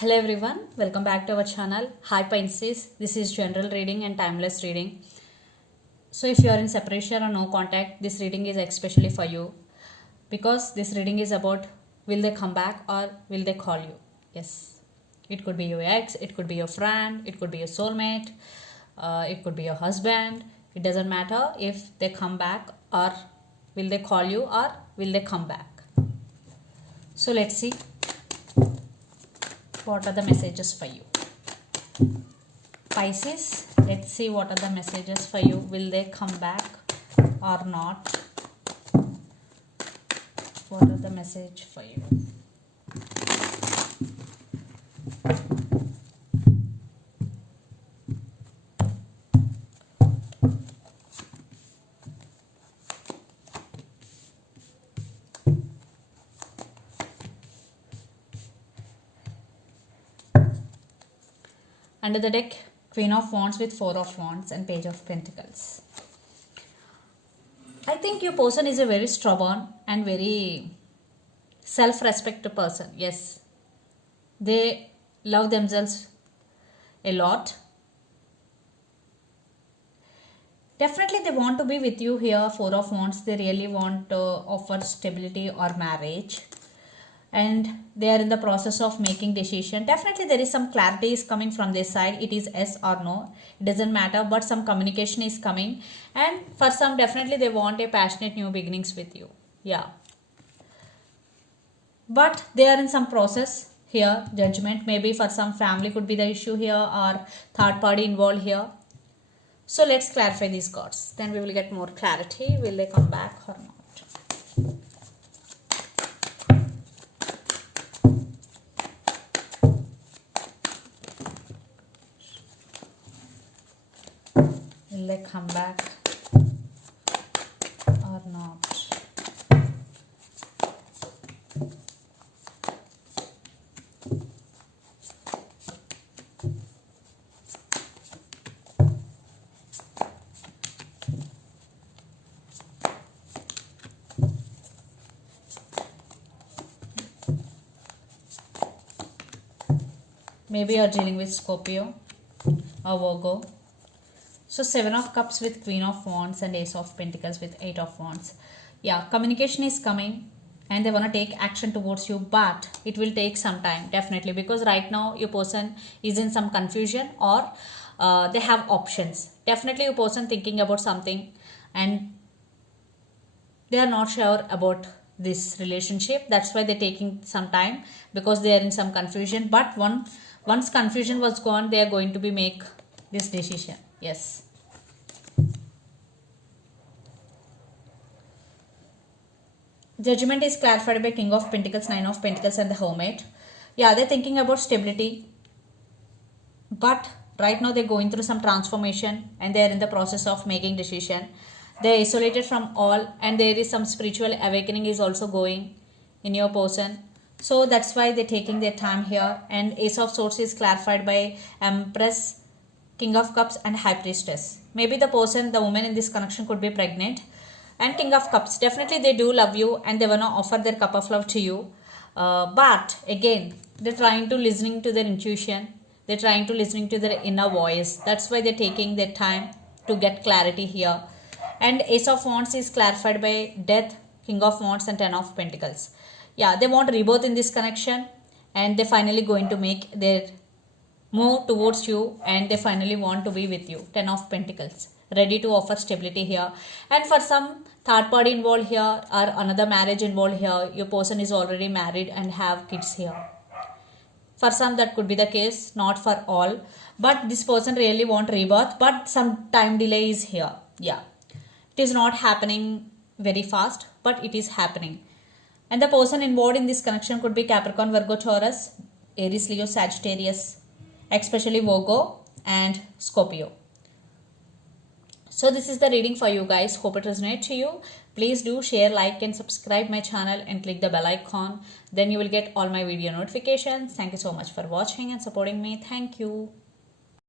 Hello everyone, welcome back to our channel. Hi Pisces, this is general reading and timeless reading. So if you are in separation or no contact, this reading is especially for you because this reading is about will they come back or will they call you. Yes, it could be your ex, it could be your friend, it could be your soulmate, it could be your husband. It doesn't matter if they come back or will they call you or will they come back. So let's see what are the messages for you. Pisces, let's see what are the messages for you. Will they come back or not? What are the message for you? Under the deck, Queen of Wands with Four of Wands and Page of Pentacles. I think your person is a very stubborn and very self-respected person. Yes, they love themselves a lot. Definitely they want to be with you here. Four of Wands, they really want to offer stability or marriage. And they are in the process of making decision. Definitely there is some clarity is coming from their side. It is yes or no, it doesn't matter, but some communication is coming. And for some, definitely they want a passionate new beginnings with you. Yeah, but they are in some process here. Judgment, maybe for some family could be the issue here or third party involved here. So let's clarify these cards, then we will get more clarity. Will they come back or not? Will they come back or not? Maybe you are dealing with Scorpio or Virgo. So Seven of Cups with Queen of Wands and Ace of Pentacles with Eight of Wands. Yeah, communication is coming and they want to take action towards you, but it will take some time, definitely, because right now your person is in some confusion or they have options. Definitely your person thinking about something and they are not sure about this relationship. That's why they're taking some time, because they are in some confusion. But once confusion was gone, they are going to be make this decision. Yes. Judgment is clarified by King of Pentacles, Nine of Pentacles and the Hermit. Yeah, they're thinking about stability, but right now they're going through some transformation and they're in the process of making decision. They're isolated from all and there is some spiritual awakening is also going in your person. So that's why they're taking their time here. And Ace of Swords is clarified by Empress, King of Cups and High Priestess. Maybe the person, the woman in this connection could be pregnant. And King of Cups, definitely they do love you and they want to offer their cup of love to you. But again, they're trying to listening to their intuition. They're trying to listening to their inner voice. That's why they're taking their time to get clarity here. And Ace of Wands is clarified by Death, King of Wands and Ten of Pentacles. Yeah, they want rebirth in this connection and they're finally going to make their move towards you and they finally want to be with you. Ten of Pentacles, ready to offer stability here. And for some, third party involved here or another marriage involved here. Your person is already married and have kids here. For some that could be the case, not for all. But this person really want rebirth, but some time delay is here. Yeah, it is not happening very fast, but it is happening. And the person involved in this connection could be Capricorn, Virgo, Taurus, Aries, Leo, Sagittarius, especially Virgo and Scorpio. So this is the reading for you guys. Hope it resonates to you. Please do share, like and subscribe my channel and click the bell icon. Then you will get all my video notifications. Thank you so much for watching and supporting me. Thank you.